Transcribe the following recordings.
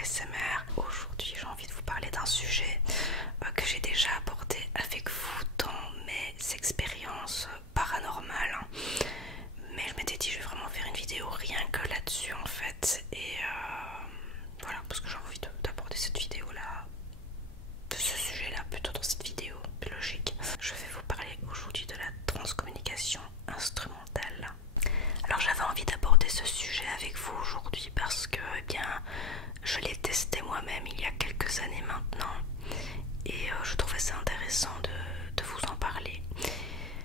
ASMR. Aujourd'hui j'ai envie de vous parler d'un sujet que j'ai déjà abordé avec vous dans mes expériences paranormales. Mais je m'étais dit je vais vraiment faire une vidéo rien que là-dessus en fait. Et voilà, parce que j'ai envie d'aborder cette vidéo là, de ce sujet là plutôt dans cette vidéo, plus logique. Je vais vous parler aujourd'hui de la transcommunication instrumentale. Alors j'avais envie d'aborder ce sujet avec vous aujourd'hui parce que eh bien, je l'ai testé moi-même il y a quelques années maintenant et je trouvais ça intéressant de vous en parler.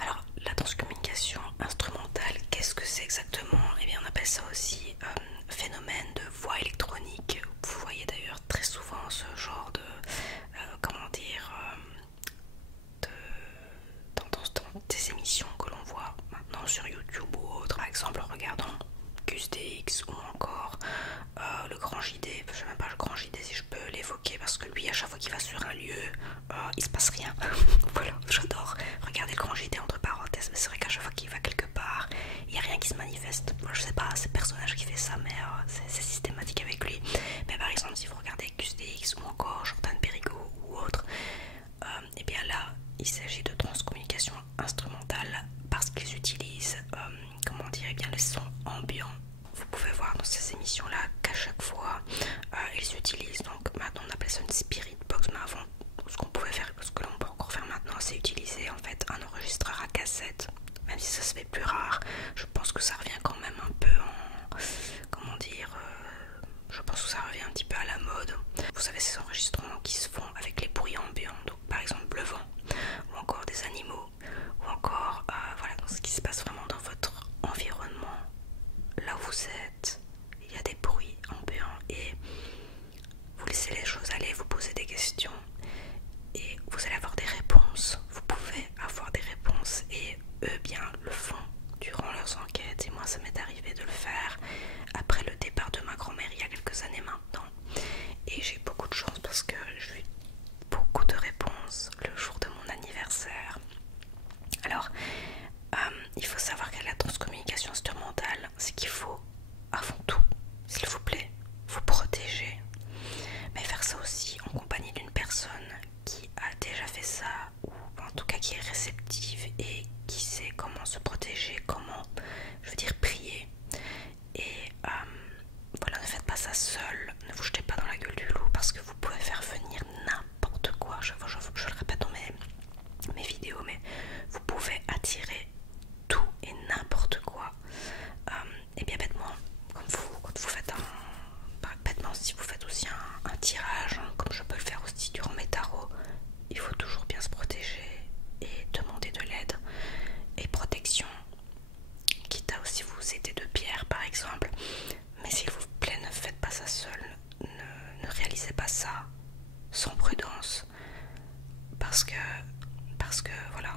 Alors la transcommunication instrumentale, qu'est-ce que c'est exactement? Eh bien on appelle ça aussi phénomène de voix électronique. Vous voyez d'ailleurs très souvent ce genre de comment dire dans des émissions que l'on voit maintenant sur YouTube ou autre, par exemple en regardant QSDX ou encore le Grand JD. Je sais même pas le Grand JD si je peux l'évoquer parce que lui à chaque fois qu'il va sur un lieu il se passe rien. Voilà, j'adore regarder le Grand JD entre parenthèses, mais c'est vrai qu'à chaque fois qu'il va quelque part il n'y a rien qui se manifeste. Moi, je sais pas, c'est le personnage qui fait ça, mais c'est systématique avec lui. Mais par exemple si vous regardez QSDX ou encore Jordan Perigo ou autre, et bien là il s'agit de transcommunication instrumentale parce qu'ils utilisent comment dire, et bien les sons ambiants. Vous pouvez voir dans ces émissions là qu'à chaque fois ils utilisent, donc maintenant on appelle ça une spirit box, mais avant ce qu'on pouvait faire, ce que l'on peut encore faire maintenant, c'est utiliser en fait un enregistreur à cassette. Même si ça se fait plus rare, je pense que ça revient quand même un peu en, comment dire, je pense que ça revient un petit peu à la mode. Vous savez, ces enregistrements qui se font avec les bruits ambiants, donc par exemple le vent, ou encore des animaux, ou encore voilà, donc ce qui se passe vraiment dans votre environnement, là où vous êtes, il y a des bruits ambiants et vous laissez les choses aller, vous posez des questions et vous allez avoir des réponses. Vous pouvez avoir des réponses et eux bien le font durant leurs enquêtes. Et moi ça m'est arrivé de le faire après le départ de ma grand-mère il y a quelques années maintenant. Et j'ai beaucoup de chance parce que j'ai eu beaucoup de réponses le jour de mon anniversaire. Alors il faut savoir que la transcommunication instrumentale, c'est qu'il faut avant tout, s'il vous plaît, vous protéger, mais faire ça aussi en compagnie d'une personne qui a déjà fait ça, ou en tout cas qui est réceptive et qui sait comment se protéger, comment, je veux dire, prier. Et voilà, ne faites pas ça seul, ne vous jetez pas dans la gueule du loup parce que vous pouvez faire venir n'importe quoi. Je le répète dans mes vidéos, mais vous pouvez attirer tout et n'importe quoi. Et bien bêtement, comme vous, quand vous faites bêtement, si vous faites aussi un tirage, hein, comme je peux le faire aussi durant mes tarots, il faut toujours bien se protéger et demander de l'aide et protection, quitte à aussi vous aider de pierre par exemple. Mais s'il vous plaît, ne faites pas ça seul, ne réalisez pas ça sans prudence, parce que voilà,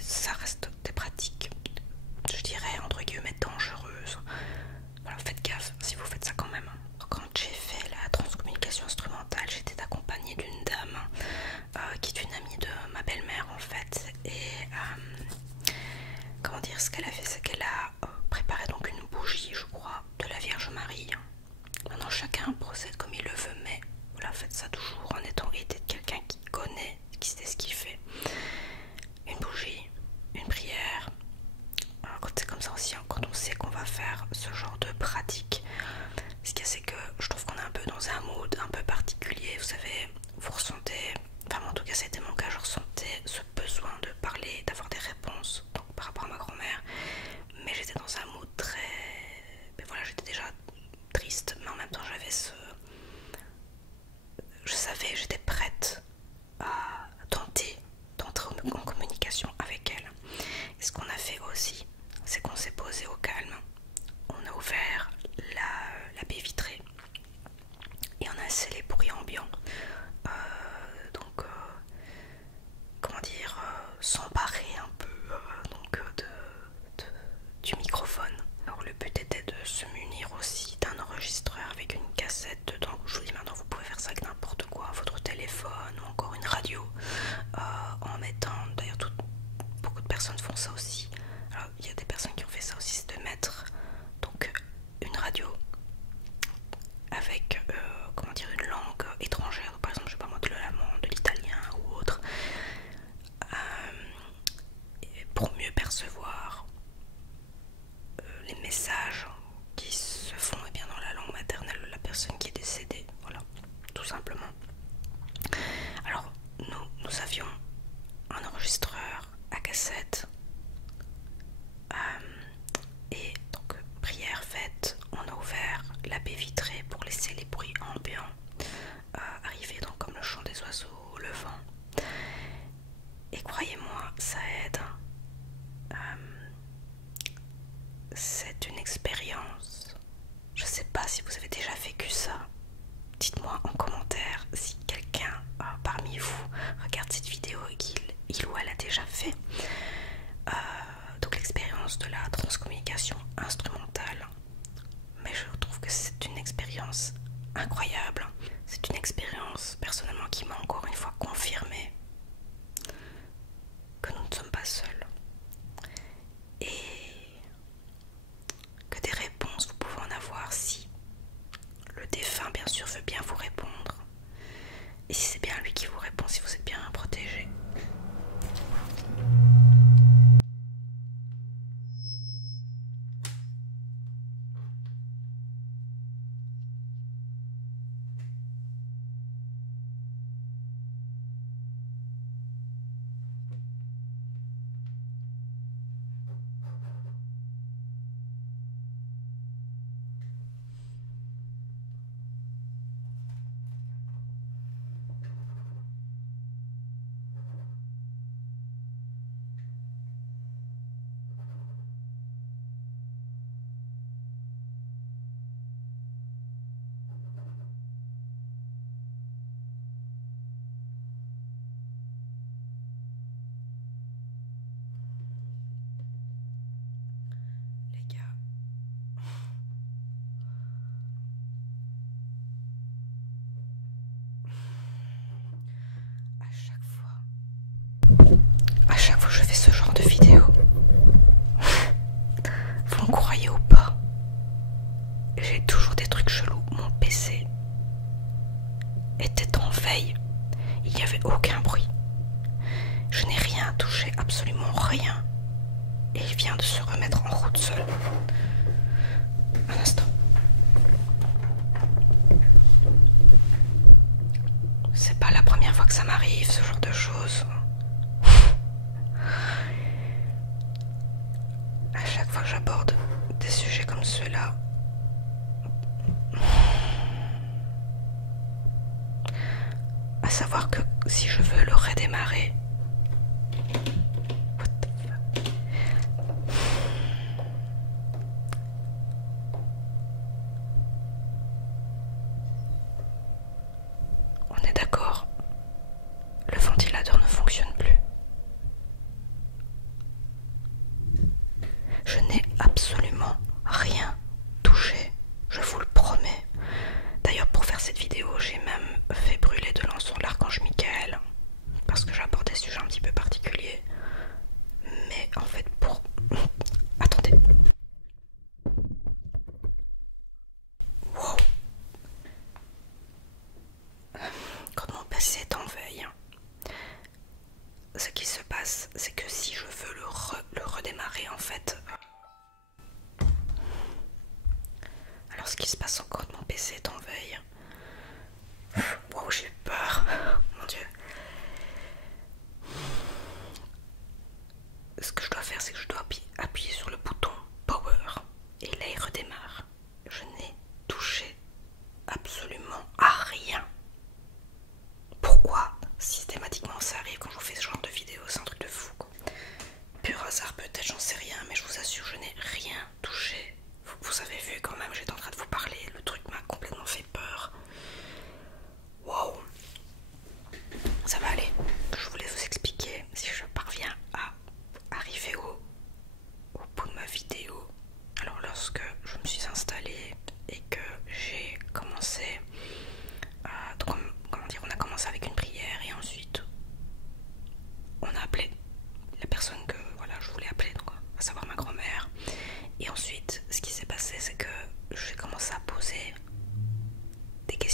ça reste des pratiques, je dirais entre guillemets dangereuses. Voilà, faites gaffe si vous faites ça quand même. Quand j'ai fait la transcommunication instrumentale, j'étais accompagnée d'une dame qui est une amie de ma belle-mère en fait. Et comment dire, ce qu'elle a fait, c'est qu'elle a préparé donc une bougie, je crois, de la Vierge Marie. Maintenant chacun procède comme il le veut, mais voilà, faites ça toujours en étant aidé de quelqu'un qui connaît, qui sait ce qu'il fait. Une bougie, une prière. Quand c'est comme ça aussi, hein, quand on sait qu'on va faire ce genre de pratique, ce qu'il y a, c'est que je trouve qu'on est un peu dans un mood un peu particulier. Vous savez, vous ressentez, enfin en tout cas c'était mon cas, je ressentais ce besoin de parler, d'avoir des réponses donc, par rapport à ma grand-mère, mais j'étais dans un mood très, ben voilà, j'étais déjà triste, mais en même temps j'avais je savais, j'étais prête à tenter d'entrer en communication avec elle. Et ce qu'on a fait aussi, c'est qu'on s'est posé au calme, on a ouvert la baie vitrée et on a laissé les bruits ambiants comment dire, s'emparer un peu du microphone. Alors le but était de se munir aussi d'un enregistreur avec une cassette dedans. Je vous dis maintenant, vous pouvez faire ça avec n'importe quoi, votre téléphone ou encore une radio, en mettant, d'ailleurs beaucoup de personnes font ça aussi. Alors il y a des personnes qui ont fait ça aussi, c'est de mettre donc une radio avec comment dire, une c'est une expérience incroyable. C'est une expérience personnellement qui m'a encore une fois confirmé que nous ne sommes pas seuls et que des réponses vous pouvez en avoir si le défunt bien sûr veut bien vous répondre et si c'est bien lui qui vous répond, si vous êtes bien protégé. Les gars, à chaque fois que je fais ce genre de vidéo, vous me croyez ou pas, j'ai toujours des trucs chelous. Mon PC était en veille, il n'y avait aucun bruit. Je n'ai rien touché, absolument rien. Et il vient de se remettre en route seul. Un instant. C'est pas la première fois que ça m'arrive, ce genre de choses. À chaque fois que j'aborde des sujets comme ceux-là, à savoir que si je veux le redémarrer, what the fuck? On est d'accord, le ventilateur ne fonctionne plus. Je n'ai absolument rien touché, je vous le promets. D'ailleurs, pour faire cette vidéo, j'ai même fait brûler de l'encens de l'archange Michael, parce que j'aborde des sujets un petit peu particuliers. Mais en fait, pour... Attendez. Wow. Quand mon PC est en veille, ce qui se passe, c'est que si je veux le redémarrer, en fait... Alors ce qui se passe encore quand mon PC est en veille... Wow, j'ai eu peur. Mon Dieu. Ce que je dois faire, c'est que je dois appuyer sur le bouton Power. Et là, il redémarre. Je n'ai touché absolument à rien. Pourquoi systématiquement ça arrive quand je vous fais ce genre de vidéo? C'est un truc de fou, quoi. Pur hasard peut-être, j'en sais rien, mais je vous assure, je n'ai rien touché. Vous avez vu quand même, j'étais en train de vous parler, le truc m'a complètement fait peur. Wow. Ça va aller. Je voulais vous expliquer, si je parviens à arriver au bout de ma vidéo. Alors lorsque je me suis installée et que j'ai commencé donc, comment dire, on a commencé avec une prière et ensuite on a appelé la personne que voilà, je voulais appeler, donc, à savoir ma grand-mère. Et ensuite ce qui s'est passé, c'est que j'ai commencé à poser des questions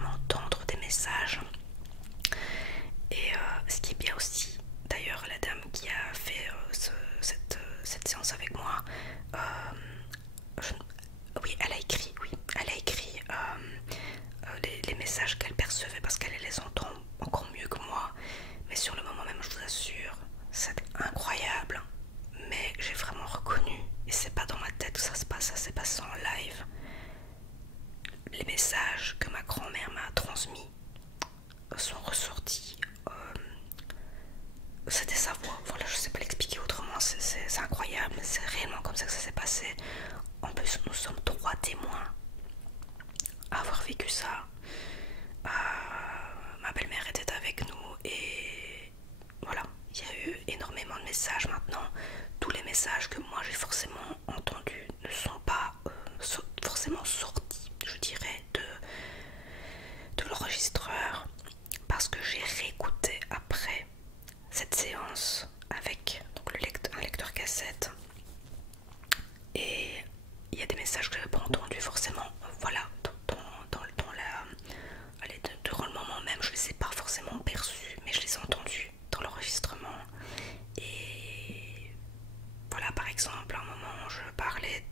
également entendre des messages. Et ce qui est bien aussi, d'ailleurs, la dame qui a fait cette séance avec moi, oui, elle a écrit, les messages qu'elle percevait parce qu'elle les entend encore mieux que moi. Mais sur le moment même, je vous assure, c'est incroyable. Mais j'ai vraiment reconnu, et c'est pas dans ma tête que ça se passe, ça s'est passé en live. Les messages que ma grand-mère m'a transmis sont ressortis. C'était sa voix, voilà, je sais pas l'expliquer autrement, c'est incroyable, c'est réellement comme ça que ça s'est passé. En plus, nous sommes 3 témoins à avoir vécu ça. Ma belle-mère était avec nous et voilà, il y a eu énormément de messages maintenant. Tous les messages que moi j'ai forcément entendus ne sont pas forcément sortis, je dirais, de l'enregistreur, parce que j'ai réécouté après cette séance avec donc, un lecteur cassette, et il y a des messages que je n'avais pas entendus forcément, voilà, durant le moment même, je les ai pas forcément perçus, mais je les ai entendus dans l'enregistrement. Et voilà, par exemple, à un moment, je parlais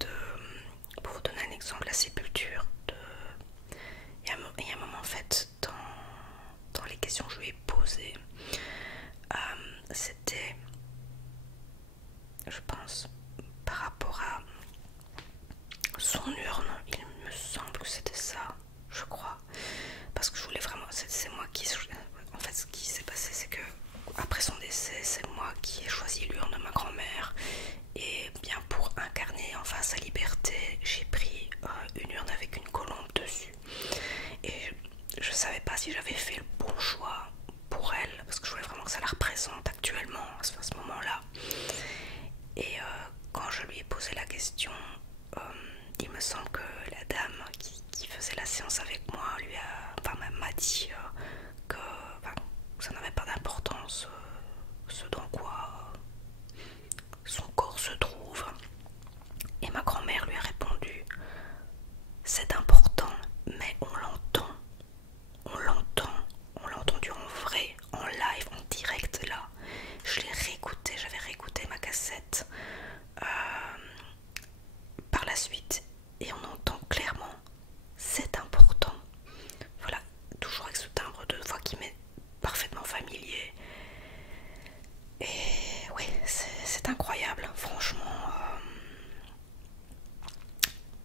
pour vous donner un exemple, la sépulture. Il y a un moment, en fait, dans les questions que je lui ai posées, c'était, je pense, par rapport à son urne, il me semble que c'était ça, je crois, parce que je voulais vraiment, c'est moi qui, en fait ce qui s'est passé c'est que après son décès, c'est moi qui ai choisi l'urne de ma grand-mère, et bien pour incarner enfin sa liberté, j'ai pris une urne avec une colombe dessus, et je savais pas si j'avais fait le bon choix pour elle, parce que je voulais vraiment que ça la représente actuellement à ce moment-là. Et quand je lui ai posé la question, il me semble que la dame qui faisait la séance avec moi m'a dit que ça n'avait pas d'importance ce dans quoi son corps se trouve. Et ma grand-mère lui a répondu: c'est important, mais on l'entend, on l'a entendu en vrai, en live, en direct là. Je l'ai réécouté, j'avais réécouté ma cassette par la suite, et on entend clairement: c'est important. Voilà, toujours avec ce timbre de voix qui m'est parfaitement familier. Et oui, c'est incroyable, franchement.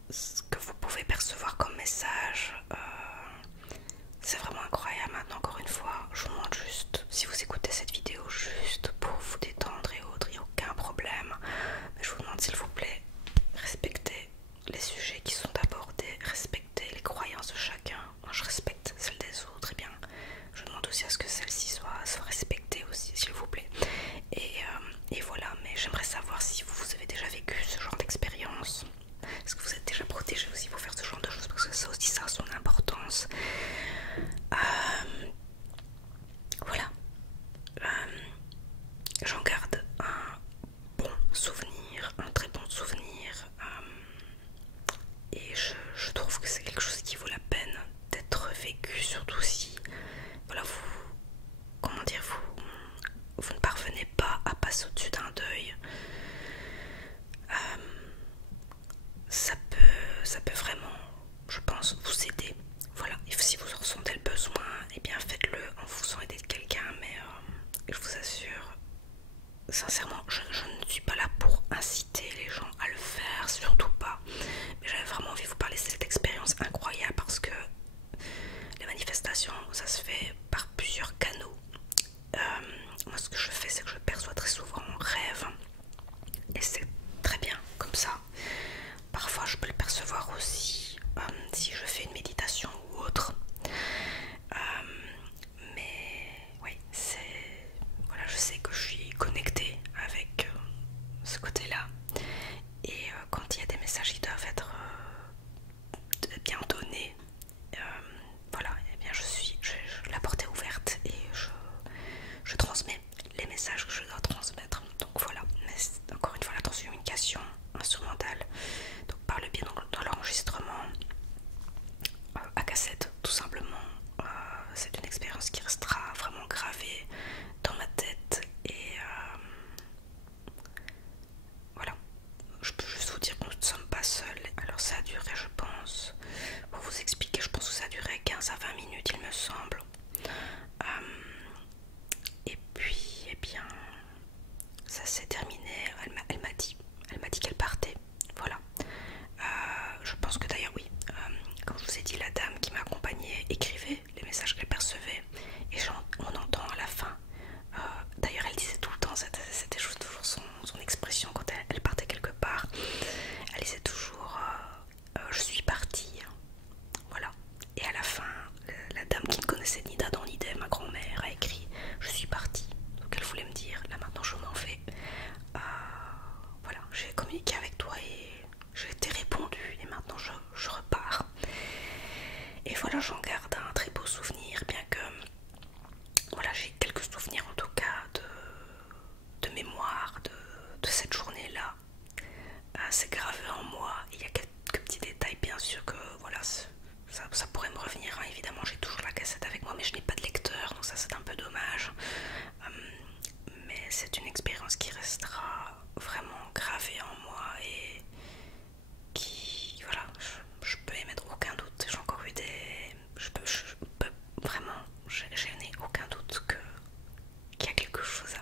Ce que vous pouvez percevoir comme message, c'est vraiment incroyable. Maintenant, encore une fois, je vous demande juste, si vous écoutez cette vidéo juste pour vous détendre et autres, il n'y a aucun problème, mais je vous demande s'il vous plaît, respectez les sujets qui sont abordés, respectez les croyances de chacun. Moi je respecte celles des autres, et bien je demande aussi à ce que celles-ci soient respectées aussi, s'il vous plaît. Et voilà, mais j'aimerais savoir si vous avez déjà vécu ce genre d'expérience. Est-ce que vous êtes déjà protégé aussi pour faire ce genre de choses, parce que ça aussi, ça a son importance. Voilà. J'en garde un bon souvenir, un très bon souvenir. Et je trouve que c'est quelque chose qui vaut la peine d'être vécu, surtout si, voilà, comment dire, vous ne parvenez pas à passer au-dessus d'un deuil. Ça peut vraiment, je pense, vous aider. Voilà, et si vous en ressentez le besoin, eh bien faites-le en vous faisant aider de quelqu'un, mais je vous assure, sincèrement, je ne suis pas là pour inciter les gens à le faire, surtout pas. Mais j'avais vraiment envie de vous parler de cette expérience incroyable, parce que les manifestations, ça se fait par plusieurs canaux. Moi, ce que je fais, c'est que je perçois très souvent en rêve, et c'est très bien comme ça. Parfois, je peux le percevoir aussi si je fais une méditation ou autre. Mais oui, voilà, je sais que je suis connectée avec ce côté-là. Et quand il y a des messages qui doivent être bien donnés, voilà, et bien je la porte minutes il me semble. Et puis eh bien ça s'est terminé, elle m'a dit qu'elle partait, voilà. Je pense que d'ailleurs oui, comme je vous ai dit, la dame qui m'accompagnait écrivait les messages qu'elle percevait et on entend à la fin, d'ailleurs elle disait tout le temps, c'était juste toujours son expression quand elle partait quelque part, elle disait toujours je suis partie, voilà. Et à la fin, la dame qui ne connaissait ni d'Adam ni d'Ève, ma grand-mère, a écrit je suis partie, donc elle voulait me dire là maintenant je m'en vais. Voilà, j'ai communiqué avec toi et je t'ai répondu et maintenant je repars. Et voilà, j'en garde un très beau souvenir, bien que voilà, j'ai quelques souvenirs en tout cas de mémoire de cette journée-là. C'est gravé en moi. Il y a quelques petits détails, bien sûr, que voilà, ça pourrait me revenir, hein. Évidemment, j'ai toujours la cassette avec moi, mais je n'ai pas de lecteur, donc ça c'est un peu dommage. Mais c'est une expérience qui restera vraiment gravée en moi et qui, voilà, je peux émettre aucun doute. J'ai encore eu des... Je peux vraiment, je n'ai aucun doute qu'il y a quelque chose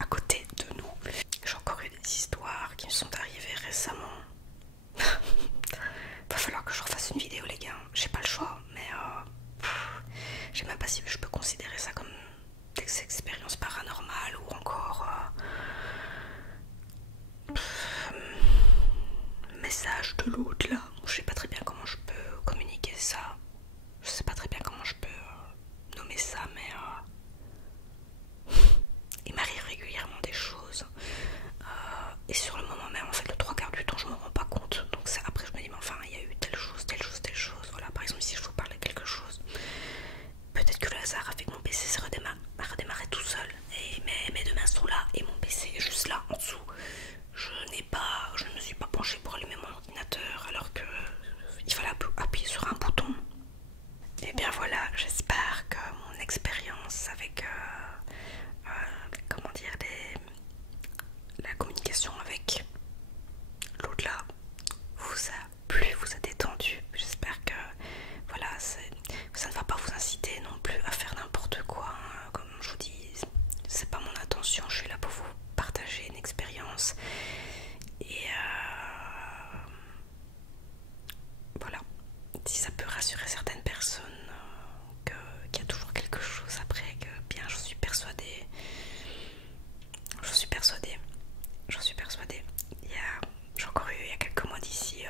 à côté de nous. J'ai encore eu des histoires qui me sont arrivées récemment. Va falloir que je refasse une vidéo les gars, j'ai pas le choix, mais je sais même pas si je peux considérer ça comme des expériences paranormales ou encore message de l'autre là. Je sais pas très bien comment je peux communiquer ça, je sais pas très bien comment je peux nommer ça, mais il m'arrive régulièrement des choses et sur le moment même, en fait, le trois quarts du temps je me rends pas compte, donc après je me dis mais enfin il y a eu telle chose, telle chose, telle chose, voilà. Par exemple si je vous parle de quelque chose, peut-être que le hasard a fait que mon PC s'est redémarré tout seul et mes deux mains sont là et mon PC est juste là en dessous. Je ne me suis pas penchée pour allumer mon ordinateur alors que il fallait appuyer sur un bouton. Et bien voilà, j'espère que mon expérience avec comment dire, la communication avec l'au-delà vous a plu, vous a détendu. J'espère que voilà, ça ne va pas vous inciter non plus à faire n'importe quoi, hein. Comme je vous dis, c'est pas mon intention, je suis là pour vous partager une expérience. Et voilà, si ça peut rassurer certaines personnes, qu'il y a toujours quelque chose après, que bien j'en suis persuadée. J'en suis persuadée. J'en suis persuadée. J'ai encore eu il y a quelques mois d'ici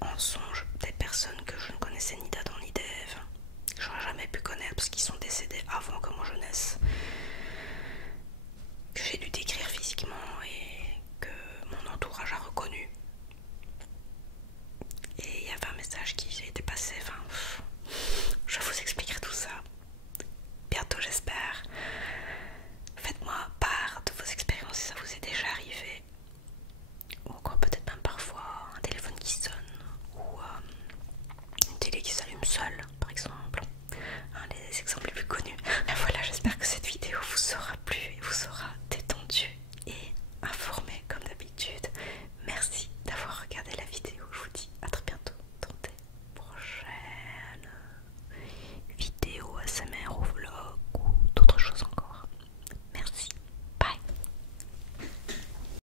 en songe des personnes que je ne connaissais ni d'Adam ni d'Ève. J'aurais jamais pu connaître parce qu'ils sont décédés avant que moi je naisse. Que j'ai dû décrire physiquement et que mon entourage a reconnu.